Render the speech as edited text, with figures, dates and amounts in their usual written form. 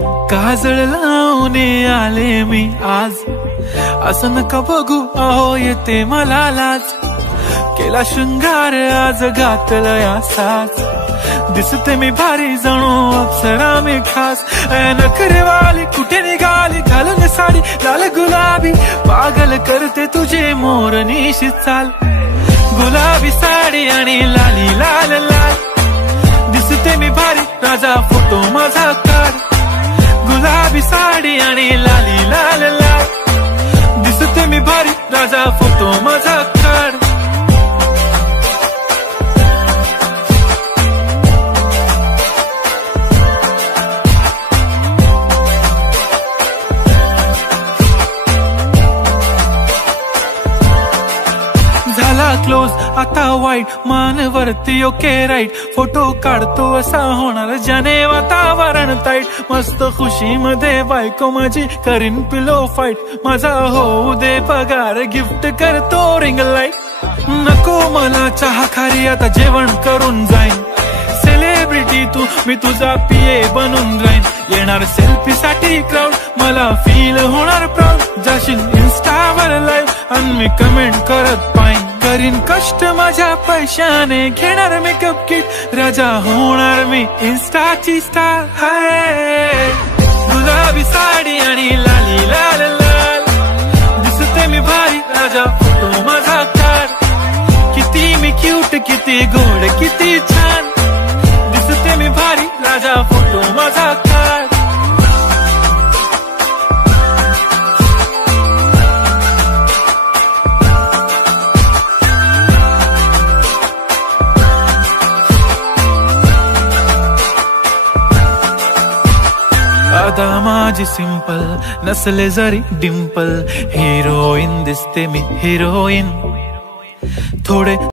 काजळ लावून आले मी आज, असं नका बघू अहो येते मला लाज. केला शृंगार आज घातलया साज, दिसते मी भारी जणू अप्सरा मी खास. नखरेवाली कुठे निघाली घालून साडी लाल गुलाबी, पागल करते तुझे मोरनीशी चाल. गुलाबी साडी आणि लाली लाल लाल, दिसते मी भारी राजा फोटो माझा काढ. गुलाबी साडी आणि लाली लाल लाल, दिसते मी भारी राजा फोटो माझा काढ. झाला क्लोज आता वाईट, मानवरती ओके राईट. फोटो काढतो असा होणार ज्याने वातावरण ताईट. मस्त खुशी मध्ये बायको माझी करीन पिलो फाईट. माझा होऊ दे पगार गिफ्ट करतो रिंग लाईट. नको मला चहा खारी आता जेवण करून जाईन. सेलिब्रिटी तू मी तुझा पिये बनून राहीन. येणार सेल्फी साठी क्राऊड मला फील होणार प्राऊड. जाशील इन्स्टावर लाईव्ह आणि मी कमेंट करत पाईन. करीन कष्ट माझ्या पैशाने घेणार मेकअप किट. राजा होणार मी इन्स्टाची स्टार. हाय गुलाबी साडी आणि लाली लाल लाल, दिसते मी भारी राजा फोटो माझा काढ. किती मी क्यूट किती गोड किती छान, दिसते मी भारी राजा फोटो माझा काढ. आता माझी सिंपल नसले जरी डिंपल, हिरोईन दिसते मी हिरोईन. थोडे